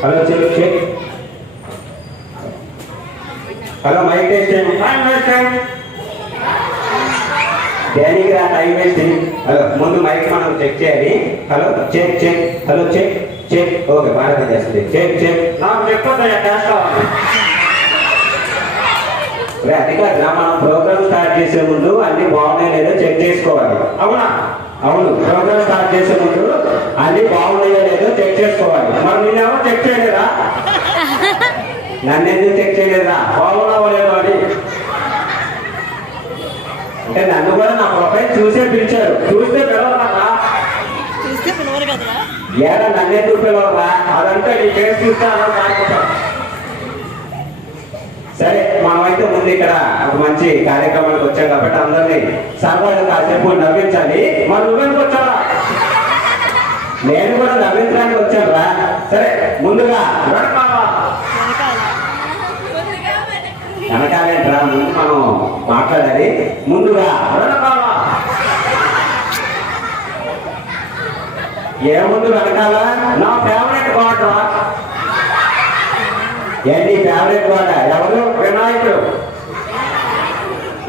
Hello check check. Hello mic test. దేనికి రా time wasting. Hello ముందు మైక్ మనం చెక్ చేయాలి. Hello check check. Hello check check. Okay బాగా పనిచేస్తుంది. Check check. నాకు చెప్పొద్దా టెస్ట్ కావాలి. అది కాదు మనం ప్రోగ్రామ్ స్టార్ట్ చేసే ముందు అన్ని బాగున్నాయో లేదో చెక్ చేసుకోవాలి. అవునా? అవును. ప్రోగ్రామ్ స్టార్ట్ చేసే ముందు అన్ని బాగున్నాయో లేదో చెక్ చేసుకోవాలి. మరి నేనేమో చెక్ చేయలేదా? నన్ను ఎందుకు చెక్ చేయలేదా? బాగున్నావో లేదో అని. అంటే నన్ను కూడా నా ప్రొఫైల్ చూసే పిలిచారు. చూస్తే పిలవరా? ఏడా నన్ను ఎందుకు పిలవరా? అదంతా నీ కేసు చూస్తే అలా కాకపోతాం. సరే మనమైతే ముందు ఇక్కడ ఒక మంచి కార్యక్రమానికి వచ్చాం కాబట్టి అందరినీ సరదాగా కాసేపు నవ్వించాలి. మరి నువ్వెందుకు వచ్చావా? నేను కూడా నవ్వించడానికి వచ్చాను రా. సరే ముందుగా వెనకాలేంట్రా ముందు మనం మాట్లాడాలి. ముందుగా ఏముంది వెనకాల? నా ఫేవరెట్ పాట. ఏంటి ఫేవరెట్ పాట? ఎవరు? వినాయకుడు.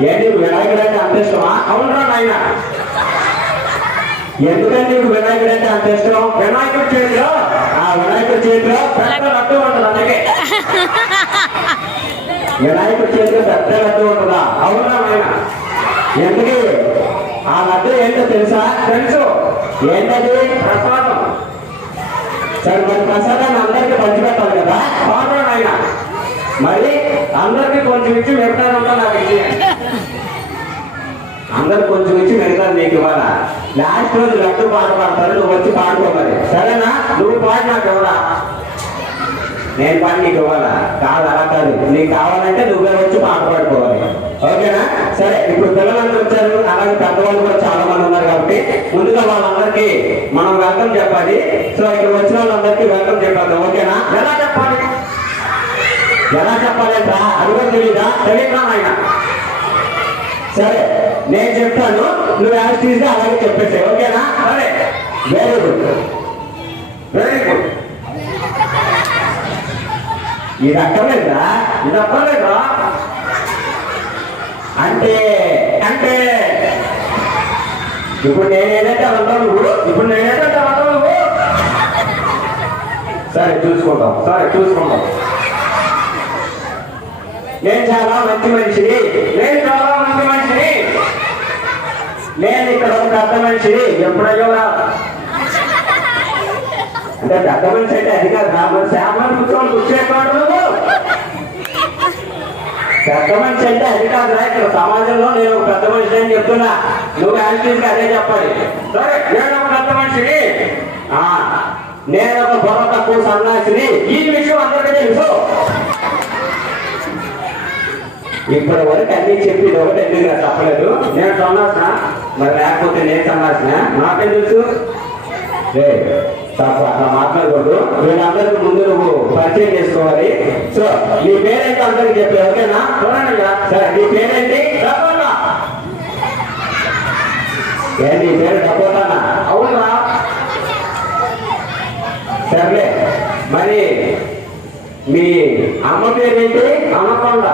ఏంటి వినాయకుడు అంటే అంత ఇష్టమా? అవునరా నాయన. ఎందుకంటే నీకు వినాయకుడు అంటే అంత ఇష్టం? వినాయకుడి చేతిలో పెద్ద లడ్డు ఉంటుంది. అందుకే వినాయకుడి చేతిలో పెద్ద లడ్డు ఉంటుందా? అవునా నాయన. ఎందుకు? ఆ లడ్డు ఏంటో తెలుసా? తెలుసు. ఏంటది? ప్రసాదం. సరే మరి ప్రసాదాన్ని అందరికీ పంచిపెట్టాలి కదా? అవునా నాయన. మరి అందరికీ కొంచెం ఇచ్చి పెడతానంటా నాకు ఇచ్చి. అందరు కొంచెం ఇచ్చి పెడతారు నీకు ఇవాళ. లాస్ట్ రోజు లడ్డు పాట పాడతారు, నువ్వు వచ్చి పాడుకో మరి. సరేనా? నువ్వు పాడు నాకు ఇవ్వరా? నేను పాడి నీకు ఇవ్వాలా? కాదు అలా కాదు. నీకు కావాలంటే నువ్వే వచ్చి పాట పాడుకోవాలి. ఓకేనా? సరే ఇప్పుడు పిల్లలందరూ వచ్చారు, అలాగే పెద్దవాళ్ళు కూడా చాలా మంది ఉన్నారు కాబట్టి ముందుగా వాళ్ళందరికీ మనం వెల్కమ్ చెప్పాలి. సో ఇక్కడ వచ్చిన వాళ్ళందరికీ వెల్కమ్ చెప్పాలి. ఓకేనా? ఎలా చెప్పాలి? ఎలా చెప్పాలంట అది కూడా తెలీదా? తెలియదా ఆయన? సరే నేను చెప్తాను, నువ్వు యాక్టివ్గా అలాగే చెప్పేసావు. ఓకేనా? సరే వెరీ గుడ్ వెరీ గుడ్. ఇది అక్కర్లేదా? ఇది అక్కర్లేదా? అంటే అంటే ఇప్పుడు నేనేదైతే అంటావు నువ్వు, ఇప్పుడు నేనేదైతే అంటావు నువ్వు. సరే చూసుకుంటాం. నేను చాలా మంచి మనిషిని. నేను ఇక్కడ ఒక పెద్ద మనిషిని. ఎప్పుడయ్యోరా? అంటే పెద్ద మనిషి అంటే అది కాదు. శామని కూర్చోవాడు నువ్వు. పెద్ద మనిషి అంటే అది కాదురా. ఇక్కడ సమాజంలో నేను ఒక పెద్ద మనిషి అని చెప్తున్నా. నువ్వు యాక్టివ్గా అదే చెప్పాలి. సరే నేను ఒక పెద్ద మనిషిని. నేను ఒక బొర్ర తక్కువ సన్నాసిని. ఈ విషయం అందరికీ తెలుసు. ఇప్పటి వరకు అన్ని చెప్పి ఒకటి ఎందుకు నాకు తప్పలేదు. నేను సన్నాసిన మరి, లేకపోతే నేను సన్నాసిన నాకేం తెలుసు? తప్ప అట్లా మాట్లాడకూడదు. వీళ్ళందరికీ ముందు నువ్వు పరిచయం చేసుకోవాలి. సో నీ పేరేంటో అందరికి చెప్పి. ఓకేనా? చూడండి. సరే నీ పేరేంటి? డబ్బోటా. నీ పేరు డబ్బోటానా? అవునా? సర్లే మరి మీ అమ్మ పేరేంటి? అనకొండ.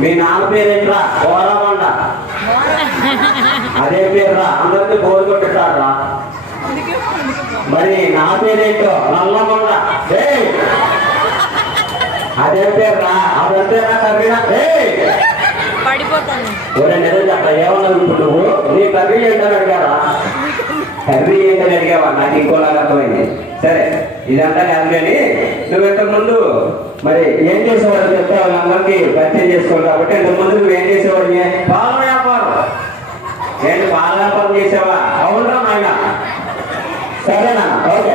మీ నాన్న పేరేంట్రా? కోరకొండ. అదే పేరురా. అందరికీ బోరు కొట్టిస్తారా? మరి నా పేరేంటో? నల్లకొండ. అదే పేరురా. అదంతేనా? కర్రీనా? ఒరే నిజం చెప్ప. ఏమన్నావు ఇప్పుడు నువ్వు? నీ కర్రీ ఏంటని అడిగారా? కర్రీ ఏంటని అడిగావా? నాకు ఇంకోలాగా అర్థమైంది. సరే ఇదంతా కాదు కానీ నువ్వు ఇంతకు ముందు మరి ఏం చేసేవాడు చెప్తే వాళ్ళందరికీ పరిచయం చేసుకోవాలి కాబట్టి ఇంతకు ముందు నువ్వు ఏం చేసేవాడు? పాల వ్యాపారం. ఏంటి పాల వ్యాపారం చేసావా? అవునా ఆయన? సరేనా? ఓకే.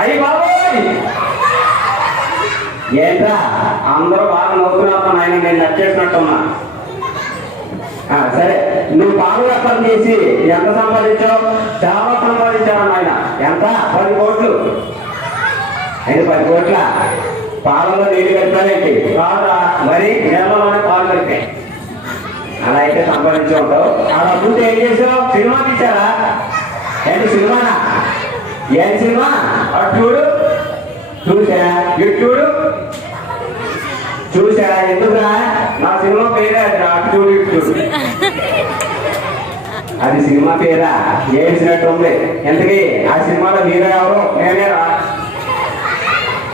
అయ్యి బాబోయ్ ఏంట్రా అందరూ బాగా నవ్వుతున్నారు. ఆయన నేను నచ్చేసినట్టున్నా. సరే నువ్వు పాల వ్యాపారం చేసి ఎంత సంపాదించావు? చాలా సంపాదించావు ఆయన. ఎంత? 10 కోట్లు. అయితే 10 కోట్ల పాలలో నీళ్ళు కలిపారేంటి? కాదా? మరి నేలలోనే పాలు కలిపాయి. అలా అయితే సంపాదించి ఉంటావు. అలా ముందు ఏం చేసావు? సినిమా తీసారా? ఏంటి సినిమానా? ఏంటి సినిమా? అటు చూడు. చూసా? ఇటు చూడు. చూసా? ఎందుకురా? నా సినిమా పేరే అది. అటు చూడు, ఇటు చూడు. అది సినిమా పేరా? ఏడ్చినట్టు ఉంది. ఎందుకీ ఆ సినిమాలో హీరో ఎవరు? నేనేరా.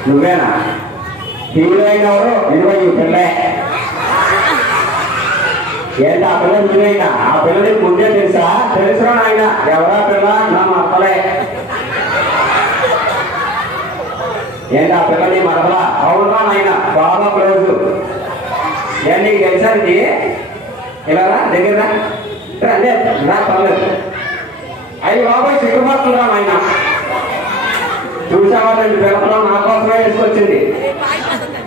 నువ్వేనా? హీరోయిన్ ఎవరు? ఇదిగో ఈ పిల్లే. ఏంటి ఆ పిల్ల హీరోయినా? ఆ పిల్లని ముందే తెలుసా? తెలుసురా నాయన. ఎవరా పిల్ల? నా మరదలే. ఏంటి ఆ పిల్లని మరదలా? అవునా నాయన, బాగా క్లోజు. ఏంటి నీకు తెలుసా? ఇది ఇలా రా, దగ్గర అదే నా పర్లేదు. అయ్యి బాబాయ్ సిగ్గుపడుతుందా నాయన? చూసావాళ్ళండి పిల్లలు నా కోసమే వేసుకొచ్చింది.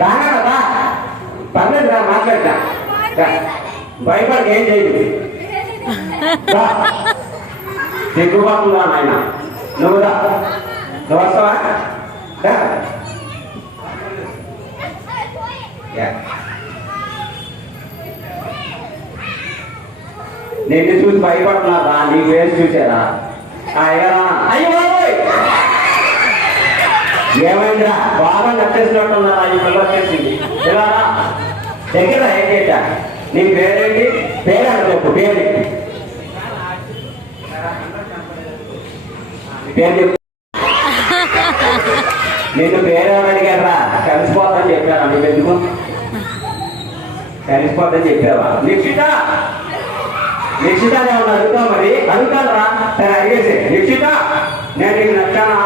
దానా కదా పర్లేదు రా, మాట్లాడతా. భయపడికి ఏం చేయదు. సిగ్గుపడుతుందా నాయన? నువ్వుదా, నువ్వు వస్తావా? నిన్ను చూసి భయపడుతున్నారా? నీ ఫేస్ చూసారా? అయ్యో ఏమైందిరా? బాగా నచ్చేసినట్టున్నారా? ఈ పిల్ల వచ్చేసింది. ఇలా దగ్గర ఏంటా? నీ పేరేంటి? పేరు అని చెప్పు. పేరు పేరు చెప్పు. నిన్ను పేరేమని అడిగారా? కలిసిపోతాని చెప్పారా? నీకు ఎందుకు కలిసిపోతాని చెప్పావా? నిక్షిత నిక్షిత ఏమన్నా అడుగుతావు? మరి అడుగుతాను రా. సరే అడిగేసి. నిక్షిత నేను నీకు నచ్చానా?